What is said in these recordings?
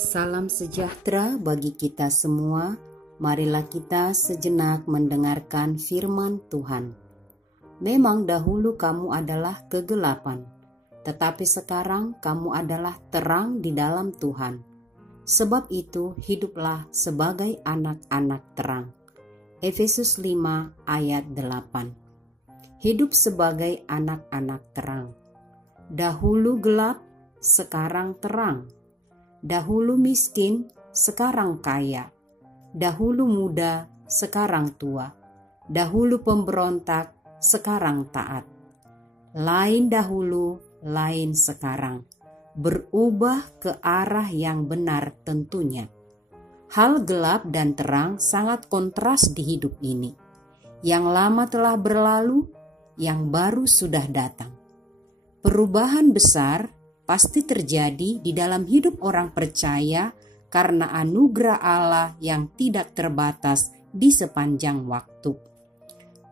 Salam sejahtera bagi kita semua. Marilah kita sejenak mendengarkan firman Tuhan. Memang dahulu kamu adalah kegelapan, tetapi sekarang kamu adalah terang di dalam Tuhan. Sebab itu hiduplah sebagai anak-anak terang. Efesus 5 ayat 8. Hidup sebagai anak-anak terang. Dahulu gelap, sekarang terang. Dahulu miskin, sekarang kaya. Dahulu muda, sekarang tua. Dahulu pemberontak, sekarang taat. Lain dahulu, lain sekarang. Berubah ke arah yang benar tentunya. Hal gelap dan terang sangat kontras di hidup ini. Yang lama telah berlalu, yang baru sudah datang. Perubahan besar pasti terjadi di dalam hidup orang percaya karena anugerah Allah yang tidak terbatas di sepanjang waktu.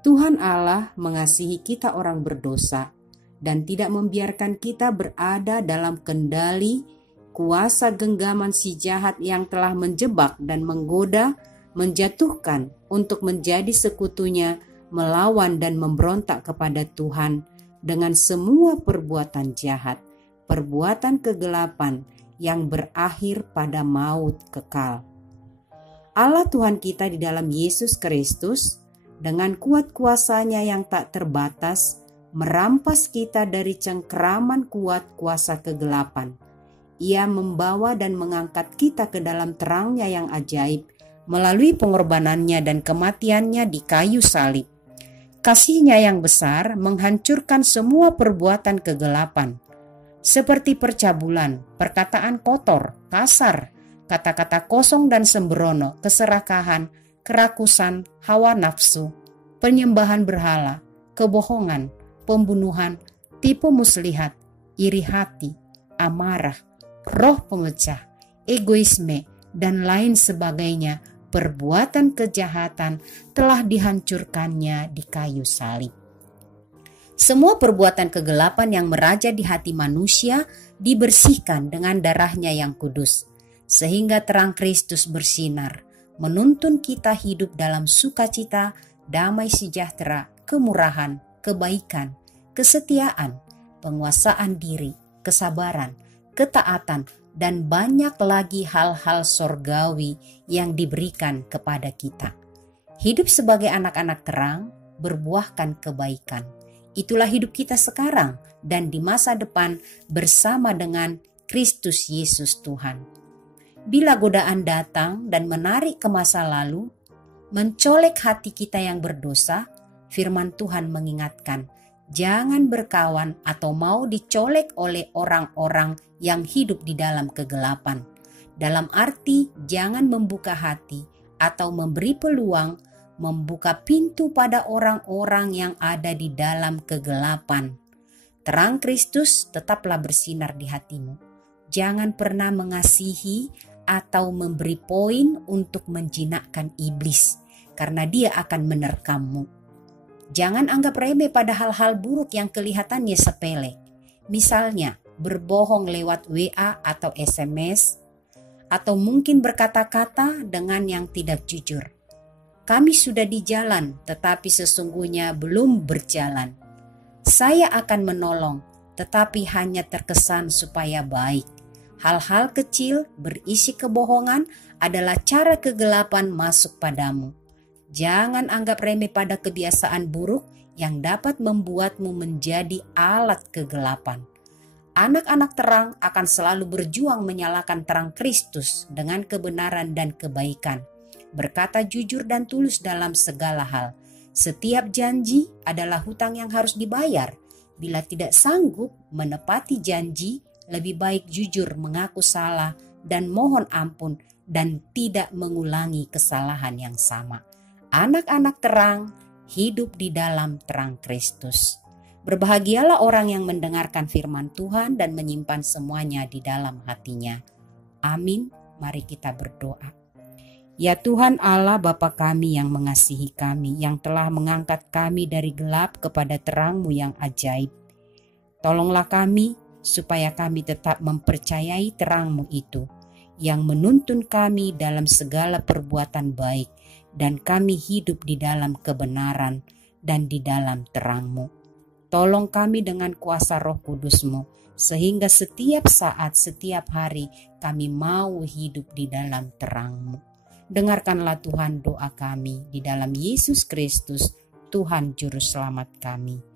Tuhan Allah mengasihi kita orang berdosa dan tidak membiarkan kita berada dalam kendali kuasa genggaman si jahat yang telah menjebak dan menggoda, menjatuhkan untuk menjadi sekutunya, melawan dan memberontak kepada Tuhan dengan semua perbuatan jahat, perbuatan kegelapan yang berakhir pada maut kekal. Allah Tuhan kita di dalam Yesus Kristus dengan kuat kuasanya yang tak terbatas merampas kita dari cengkeraman kuat kuasa kegelapan. Ia membawa dan mengangkat kita ke dalam terangnya yang ajaib melalui pengorbanannya dan kematiannya di kayu salib. Kasih-Nya yang besar menghancurkan semua perbuatan kegelapan, seperti percabulan, perkataan kotor, kasar, kata-kata kosong dan sembrono, keserakahan, kerakusan, hawa nafsu, penyembahan berhala, kebohongan, pembunuhan, tipu muslihat, iri hati, amarah, roh pemecah, egoisme, dan lain sebagainya. Perbuatan kejahatan telah dihancurkannya di kayu salib. Semua perbuatan kegelapan yang meraja di hati manusia dibersihkan dengan darahnya yang kudus, sehingga terang Kristus bersinar, menuntun kita hidup dalam sukacita, damai sejahtera, kemurahan, kebaikan, kesetiaan, penguasaan diri, kesabaran, ketaatan, dan banyak lagi hal-hal sorgawi yang diberikan kepada kita. Hidup sebagai anak-anak terang berbuahkan kebaikan. Itulah hidup kita sekarang dan di masa depan bersama dengan Kristus Yesus Tuhan. Bila godaan datang dan menarik ke masa lalu, mencolek hati kita yang berdosa, firman Tuhan mengingatkan, jangan berkawan atau mau dicolek oleh orang-orang yang hidup di dalam kegelapan. Dalam arti jangan membuka hati atau memberi peluang, membuka pintu pada orang-orang yang ada di dalam kegelapan. Terang Kristus tetaplah bersinar di hatimu. Jangan pernah mengasihi atau memberi poin untuk menjinakkan iblis, karena dia akan menerkammu. Jangan anggap remeh pada hal-hal buruk yang kelihatannya sepele. Misalnya, berbohong lewat WA atau SMS, atau mungkin berkata-kata dengan yang tidak jujur. Kami sudah di jalan, tetapi sesungguhnya belum berjalan. Saya akan menolong, tetapi hanya terkesan supaya baik. Hal-hal kecil berisi kebohongan adalah cara kegelapan masuk padamu. Jangan anggap remeh pada kebiasaan buruk yang dapat membuatmu menjadi alat kegelapan. Anak-anak terang akan selalu berjuang menyalakan terang Kristus dengan kebenaran dan kebaikan. Berkata jujur dan tulus dalam segala hal. Setiap janji adalah hutang yang harus dibayar. Bila tidak sanggup menepati janji, lebih baik jujur mengaku salah dan mohon ampun dan tidak mengulangi kesalahan yang sama. Anak-anak terang hidup di dalam terang Kristus. Berbahagialah orang yang mendengarkan firman Tuhan dan menyimpan semuanya di dalam hatinya. Amin. Mari kita berdoa. Ya Tuhan Allah Bapa kami yang mengasihi kami, yang telah mengangkat kami dari gelap kepada terang-Mu yang ajaib. Tolonglah kami supaya kami tetap mempercayai terang-Mu itu, yang menuntun kami dalam segala perbuatan baik, dan kami hidup di dalam kebenaran dan di dalam terang-Mu. Tolong kami dengan kuasa Roh Kudus-Mu, sehingga setiap saat, setiap hari kami mau hidup di dalam terang-Mu. Dengarkanlah Tuhan doa kami di dalam Yesus Kristus, Tuhan Juru Selamat kami.